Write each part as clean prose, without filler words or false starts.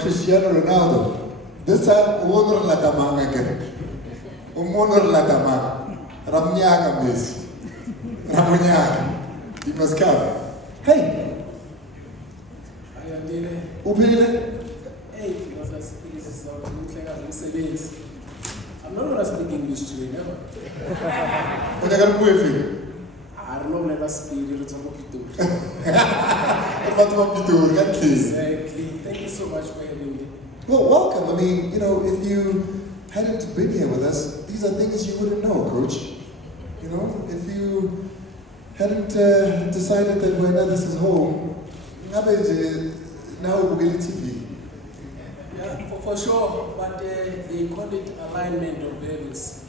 Cristiano Ronaldo. This time, Umonor Latamang again. Umonor Latamang. Ramnyaga Messi. Ramnyaga. You must come. Hey! Upile? Hey, I'm not going to speak English to you, never. What are you going to do? I don't know, never speak, you're talking Exactly. Thank you so much for having me. Well, welcome. I mean, you know, if you hadn't been here with us, these are things you wouldn't know, Coach. You know, if you hadn't decided that this is home, now we're going to TV. Yeah, for sure, but they call it alignment of values.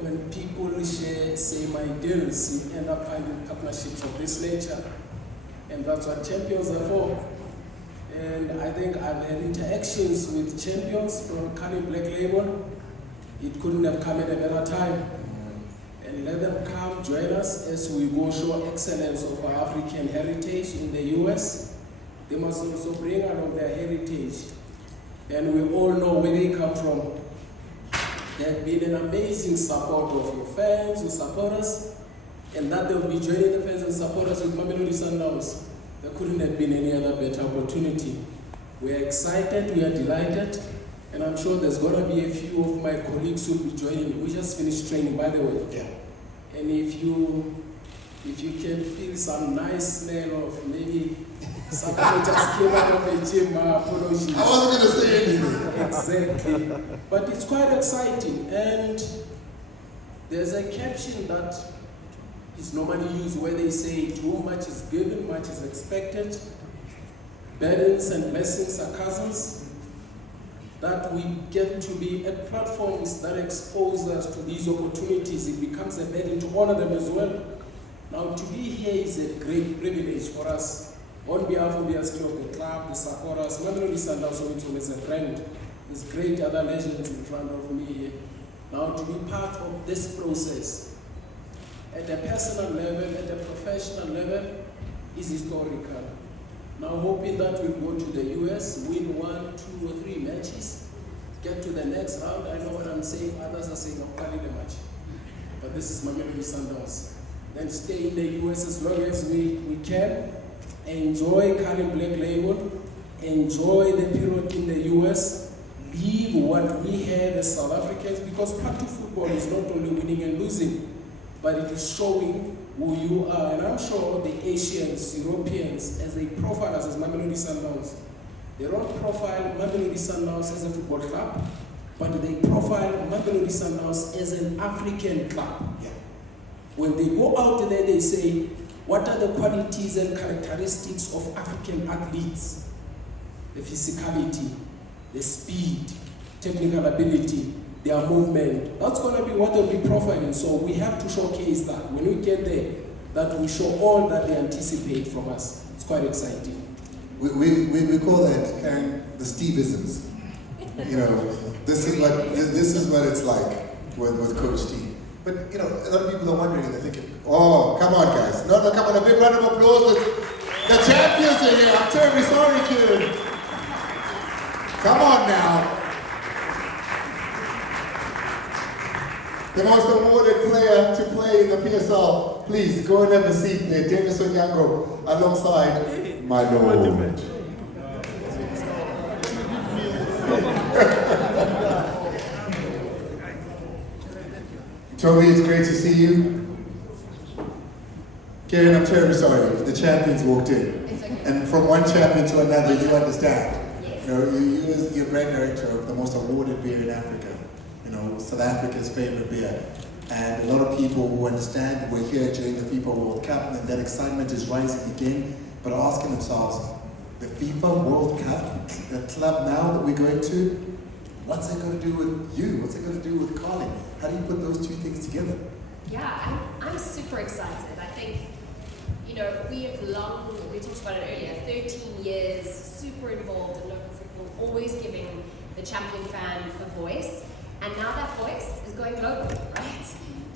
When people share same ideals, you end up finding partnerships of this nature. And that's what champions are for. And I think I've had interactions with champions from Kali Black Label. It couldn't have come at a better time. And let them come join us as we go show excellence of our African heritage in the US. They must also bring along their heritage. And we all know where they come from. They've been an amazing support of your fans, your supporters, and that they'll be joining the fans and supporters with Mamelodi Sundowns. There couldn't have been any other better opportunity. We are excited, we are delighted, and I'm sure there's going to be a few of my colleagues who will be joining. We just finished training, by the way. Yeah. And if you can feel some nice smell of maybe somebody just came out of the gym, apologies. I wasn't going to say anything. Exactly. But it's quite exciting. And there's a caption that is normally used where they say, to whom much is given, much is expected. Burdens and blessings are cousins. That we get to be at platforms that expose us to these opportunities. It becomes a burden to honor them as well. Now, to be here is a great privilege for us. On behalf of the SQ of the club, the supporters, Mamelodi Sundowns is a friend. There's great other legends in front of me here. Now, to be part of this process, at a personal level, at a professional level, is historical. Now, hoping that we'll go to the US, win 1, 2, or 3 matches, get to the next round. I know what I'm saying. Others are saying, I'm calling the match. But this is Mamelodi Sundowns. Then stay in the US as long as we can. Enjoy Kali Black Label. Enjoy the period in the US. Leave what we have as South Africans, because part of football is not only winning and losing, but it is showing who you are. And I'm sure the Asians, Europeans, as they profile us as Mamelodi Sundowns, they don't profile Mamelodi Sundowns as a football club, but they profile Mamelodi Sundowns as an African club. Yeah. When they go out there, they say, what are the qualities and characteristics of African athletes? The physicality, the speed, technical ability, their movement. That's going to be what they'll be profiling. So we have to showcase that. When we get there, that we show all that they anticipate from us. It's quite exciting. We call that, Karen, the Steveisms. You know, this is what it's like with Coach Steve. But, you know, a lot of people are wondering, and they're thinking, oh, come on, guys. No, come on, a big round of applause. The champions are here. I'm terribly sorry, kid. Come on now. The most awarded player to play in the PSL. Please, go and have a seat there. Dennis Onyango, alongside my lord. Toby, it's great to see you. Karen, I'm terribly sorry. The champions walked in. And from one champion to another, you understand. You know, you're brand director of the most awarded beer in Africa. You know, South Africa's favorite beer. And a lot of people who understand we're here during the FIFA World Cup, and that excitement is rising again, but are asking themselves, the FIFA World Cup, the club now that we're going to, what's it going to do with you? What's it going to do with Colin? How do you put those two things together? Yeah, I'm super excited. I think, you know, we talked about it earlier, 13 years, super involved in local football, always giving the champion fan a voice. And now that voice is going global, right?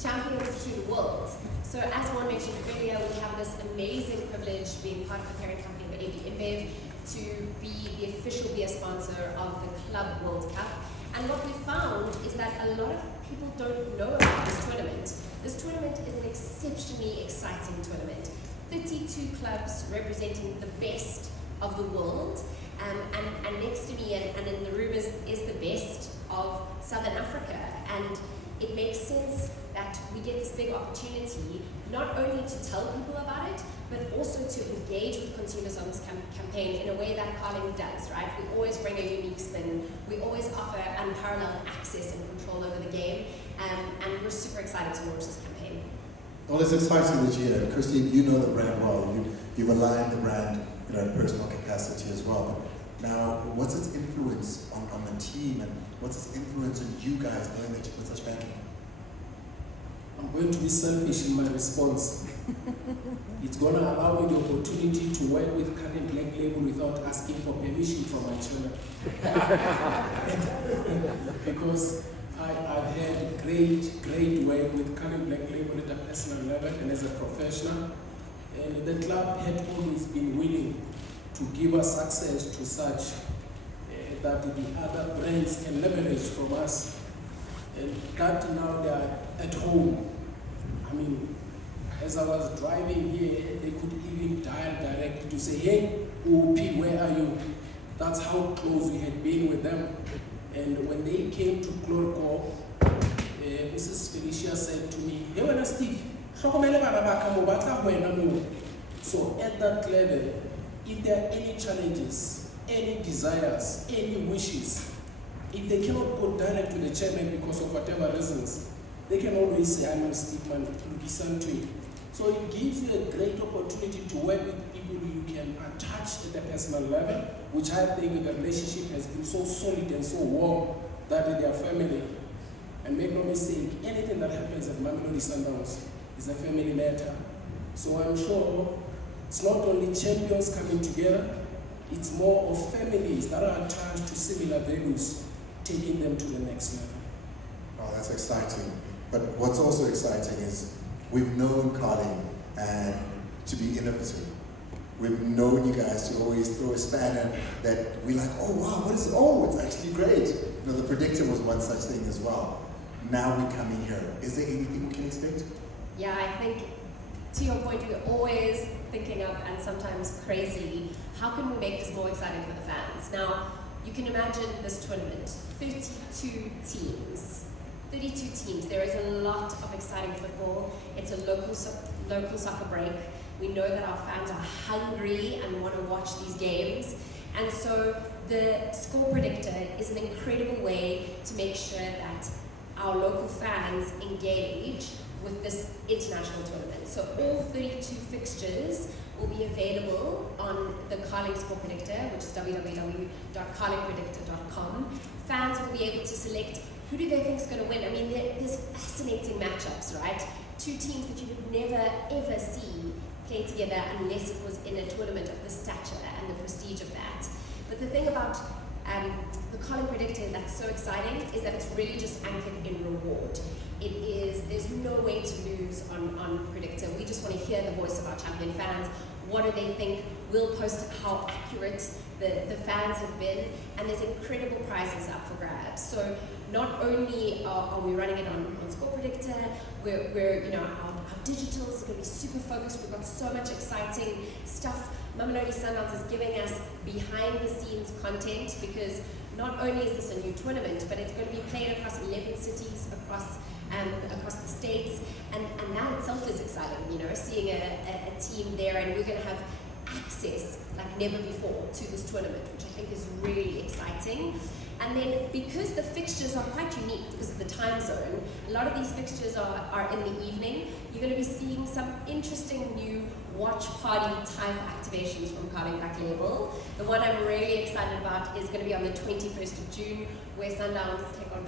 Champions to the world. So as one mentioned earlier, we have this amazing privilege being part of the parent company of AB InBev. to be the official beer sponsor of the Club World Cup. And what we found is that a lot of people don't know about this tournament. This tournament is an exceptionally exciting tournament. 32 clubs representing the best of the world. And next to me and in the room is the best of Southern Africa. And it makes sense that we get this big opportunity not only to tell people about it, but also to engage with consumers on this campaign in a way that Carling does, right? We always bring a unique spin. We always offer unparalleled access and control over the game. And we're super excited to launch this campaign. Well, it's exciting this year. Christine, you know the brand well. You've aligned the brand in a personal capacity as well. But now, what's its influence on the team, and what's its influence on you guys knowing that you put such backing? I'm going to be selfish in my response. It's going to allow me the opportunity to work with Current Black Label without asking for permission from my channel. Because I've had great work with Current Black Label at a personal level and as a professional. And the club had always been willing to give us access to such that the other brands can leverage from us. And that now they are at home. I mean, as I was driving here, they could even dial directly to say, hey, OP, where are you? That's how close we had been with them. And when they came to Chlorco, Mrs. Felicia said to me, hey, when Steve, so at that level, if there are any challenges, any desires, any wishes, if they cannot go direct to the chairman because of whatever reasons, they can always say, I'm a Steve man, listen to it. So it gives you a great opportunity to work with people you can attach at a personal level, which I think the relationship has been so solid and so warm that they are family. And make no mistake, anything that happens at Mamelodi Sundowns is a family matter. So I'm sure it's not only champions coming together, it's more of families that are attached to similar values, taking them to the next level. Oh, that's exciting. But what's also exciting is we've known Carling and to be innovative. We've known you guys to always throw a spanner that we're like, oh wow, what is it? Oh, it's actually great. You know, the predictor was one such thing as well. Now we're coming here. Is there anything we can expect? Yeah, I think to your point, we're always thinking of, and sometimes crazy, how can we make this more exciting for the fans? Now, you can imagine this tournament, 32 teams. 32 teams. There is a lot of exciting football. It's a local soccer break. We know that our fans are hungry and want to watch these games. And so the score predictor is an incredible way to make sure that our local fans engage with this international tournament. So all 32 fixtures will be available on the Carling Score Predictor, which is www.carlingpredictor.com. Fans will be able to select who do they think is going to win. I mean, there's fascinating matchups, right? Two teams that you would never, ever see play together unless it was in a tournament of this stature and the prestige of that. But the thing about the Carling Predictor that's so exciting is that it's really just anchored in reward. There's no way to lose on Predictor. We just want to hear the voice of our champion fans. What do they think? We'll post how accurate the fans have been, and there's incredible prizes up for grabs. So not only are we running it on Score Predictor, we're our digitals are going to be super focused. We've got so much exciting stuff. Mamelodi Sundowns is giving us behind the scenes content, because not only is this a new tournament, but it's going to be played across 11 cities across the states, and that itself is exciting, seeing a team there, and we're going to have access like never before to this tournament, which I think is really exciting. And then because the fixtures are quite unique because of the time zone, a lot of these fixtures are in the evening, you're going to be seeing some interesting new watch party type activations from Carling Black Label. The one I'm really excited about is going to be on the 21st of June, where Sundowns take on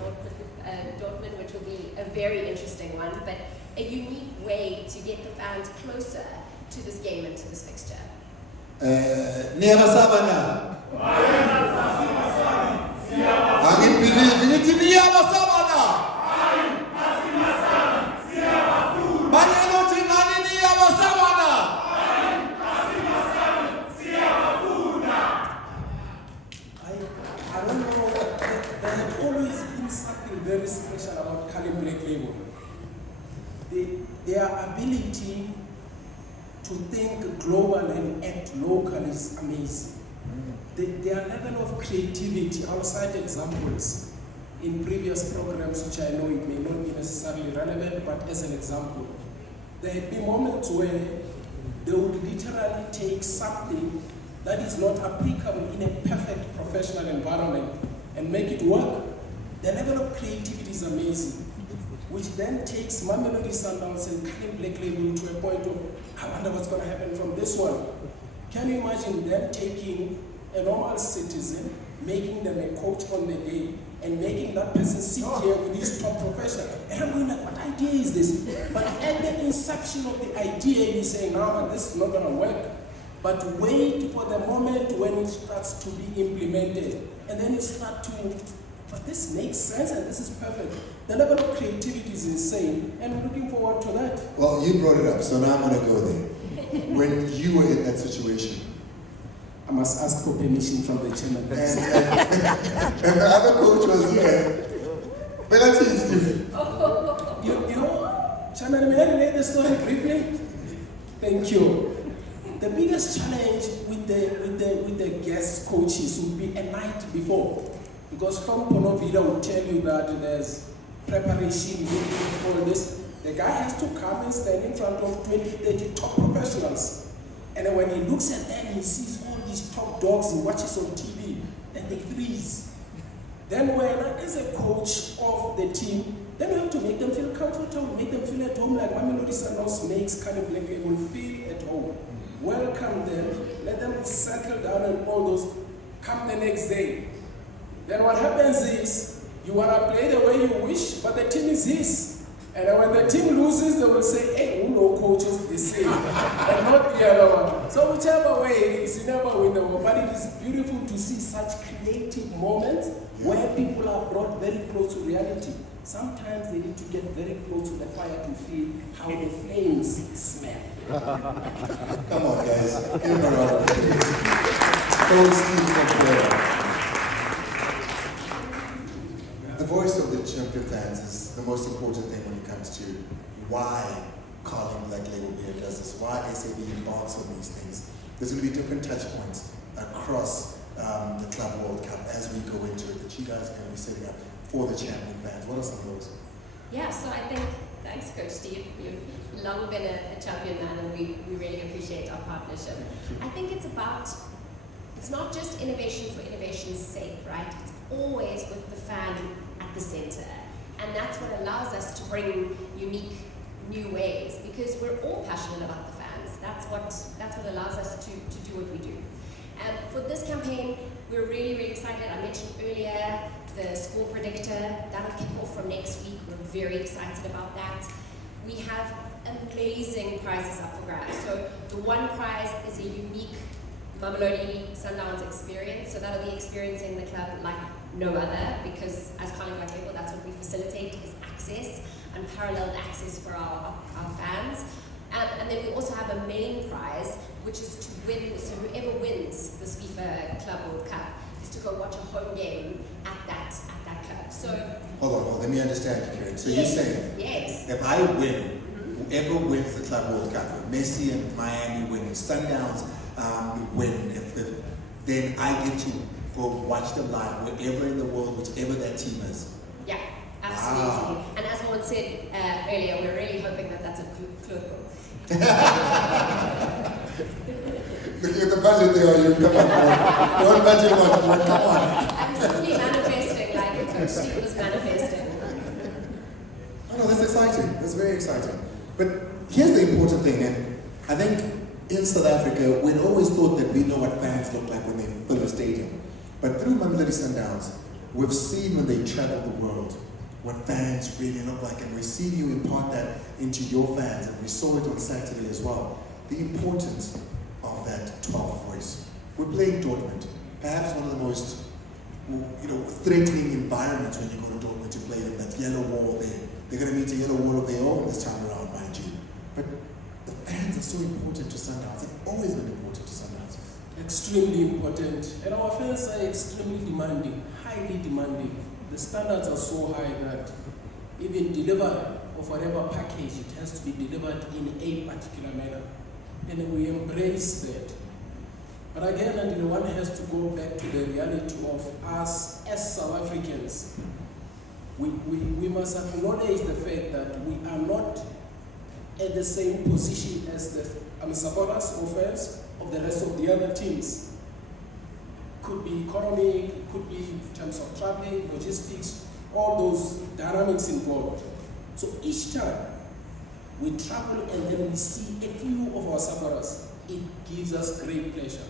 Dortmund, which will be a very interesting one, but a unique way to get the fans closer to this game and to this fixture. very special about Cali Black Label. Their ability to think global and act local is amazing. Their level of creativity, I'll cite examples in previous programs which I know it may not be necessarily relevant, but as an example, there have been moments where they would literally take something that is not applicable in a perfect professional environment and make it work. The level of creativity is amazing, which then takes Mamelodi Sundowns and Cali Black Label to a point of, I wonder what's going to happen from this one. Can you imagine them taking a normal citizen, making them a coach on the day, and making that person sit here with his top professional? And I'm going like, what idea is this? But at the inception of the idea, you say, no, this is not going to work. But wait for the moment when it starts to be implemented. And then you start to, but this makes sense and this is perfect. The level of creativity is insane, and we're looking forward to that. Well, you brought it up, so now I'm going to go there. When you were in that situation, I must ask for permission from the chairman. and the other coach was here. But that's it, Steve. You know, Chairman, may I relate the story briefly? Thank you. The biggest challenge with the guest coaches would be a night before. Because from Komphela will tell you that there's preparation, all this. The guy has to come and stand in front of 20, 30 top professionals. And then when he looks at them, he sees all these top dogs he watches on TV, and they freeze. Then when, as a coach of the team, then you have to make them feel comfortable, make them feel at home, like Mamelodi Sundowns makes Cali Black Label feel at home. Welcome them, let them settle down and all those, come the next day. Then what happens is, you want to play the way you wish, but the team is his. And then when the team loses, they will say, hey, who know coaches the same, and not the other one. So whichever way it is, you never win the war. But it is beautiful to see such creative moments where people are brought very close to reality. Sometimes they need to get very close to the fire to feel how the flames smell. Come on, guys. Give him a round of applause. Coach Steve Komphela. The voice of the champion fans is the most important thing when it comes to why Cali Black Label Beer does this, why SAB embarks on these things. There's going to be different touch points across the Club World Cup as we go into it that you guys are going to be setting up for the champion fans. What are some of those? Yeah, so I think, thanks Coach Steve, you've long been a champion man and we really appreciate our partnership. I think it's not just innovation for innovation's sake, right? It's always with the fan at the center. And that's what allows us to bring unique new ways, because we're all passionate about the fans. That's what allows us to do what we do. And for this campaign, we're really, really excited. I mentioned earlier the score predictor. That'll kick off from next week. We're very excited about that. We have amazing prizes up for grabs. So the one prize is a unique Mamelodi Sundowns experience. So that'll be experiencing the club like no other, because as Cali Black Label, that's what we facilitate, is access, unparalleled access for our fans. And then we also have a main prize, which is to win, so whoever wins this FIFA Club World Cup is to go watch a home game at that club. So Hold on, let me understand you, Karen. So you're saying, if I win, whoever wins the Club World Cup, if Messi and Miami win, if Sundowns win, then I get to go watch them live wherever in the world, whichever that team is. Yeah, absolutely. Wow. And as Juan said earlier, we're really hoping that that's a club. Look at the budget there, you come on. What budget was? Come on. I'm simply manifesting like Coach Steve was manifesting. Oh no, that's exciting. That's very exciting. But here's the important thing, and I think in South Africa, we'd always thought that we know what fans look like when they fill a stadium. But through Mamelodi Sundowns, we've seen when they travel the world what fans really look like, and we've seen you impart that into your fans, and we saw it on Saturday as well. The importance of that 12th voice. We're playing Dortmund, perhaps one of the most threatening environments when you go to Dortmund to play them, that yellow wall there. They're going to meet a yellow wall of their own this time around, mind you. But the fans are so important to Sundowns. They've always been important to Sundowns. Extremely important. And our fans are extremely demanding, highly demanding. the standards are so high that even delivery of whatever package, it has to be delivered in a particular manner. And we embrace that. But again, and one has to go back to the reality of us as South Africans. We must acknowledge the fact that we are not at the same position as the supporters or fans of the rest of the other teams. Could be economy, could be in terms of traveling, logistics, all those dynamics involved. So each time we travel and then we see a few of our supporters, it gives us great pleasure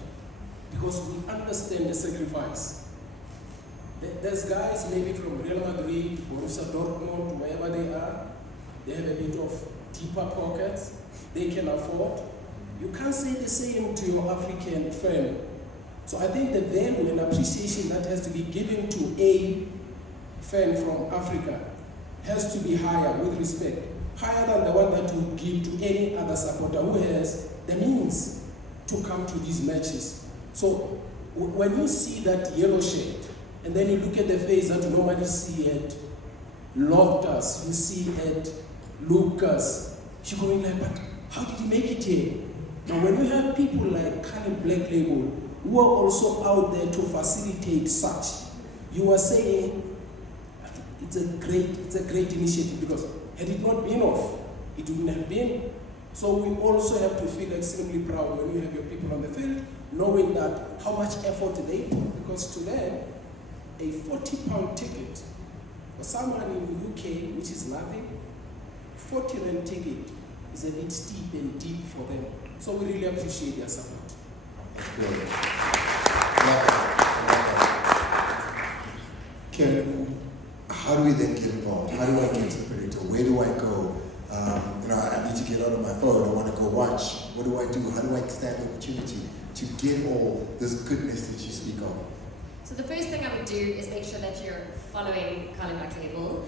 because we understand the sacrifice. There's guys maybe from Real Madrid, Borussia Dortmund, wherever they are, they have a bit of deeper pockets, they can afford. You can't say the same to your African friend. So I think the value and appreciation that has to be given to a fan from Africa has to be higher with respect, higher than the one that you give to any other supporter who has the means to come to these matches. So when you see that yellow shade, and then you look at the face that you normally see at Loftus, you see at Lucas, you're going like, but how did he make it here? Now when you have people like Colin Black Label, who are also out there to facilitate such, you are saying it's a great initiative because had it not been off, it wouldn't have been. So we also have to feel extremely proud when you have your people on the field, knowing that how much effort they put, because to them, a £40 ticket for someone in the UK, which is nothing, 40 rand ticket is a bit steep and deep for them. So we really appreciate their support. Good. Karen, how do we then get involved? How do I get to the predictor? Where do I go? I need to get out of my phone. I want to go watch. What do I do? How do I extend the opportunity to get all this goodness that you speak of? So the first thing I would do is make sure that you're following Colin Black Label,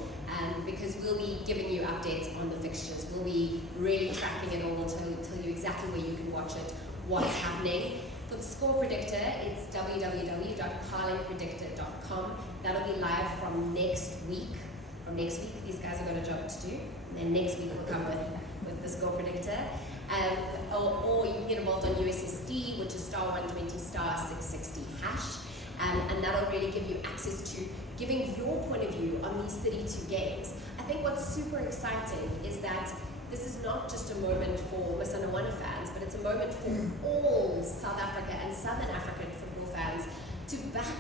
because we'll be giving you updates on the fixtures. We'll be really tracking it all. We'll tell you exactly where you can watch it, what's happening. For the score predictor, it's www.carlingpredictor.com. That'll be live from next week. These guys have got a job to do. And then next week we'll come with the score predictor. Or you can get involved on USSD, which is *120 *660#. And that'll really give you access to giving your point of view on these 32 games. I think what's super exciting is that this is not just a moment for Musana fans, but it's a moment for all South Africa and Southern African football fans to back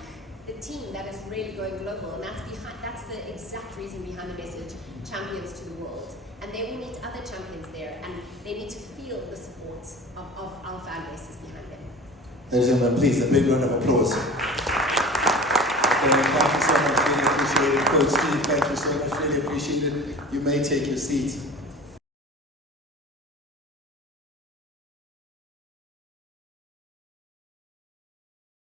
the team that is really going global. And that's the exact reason behind the message, champions to the world. And they will meet other champions there, and they need to feel the support of our fan bases behind them. Ladies and gentlemen, please, a big round of applause. Thank you so much, really appreciate it. Coach Steve, thank you so much, really appreciate it. You may take your seats.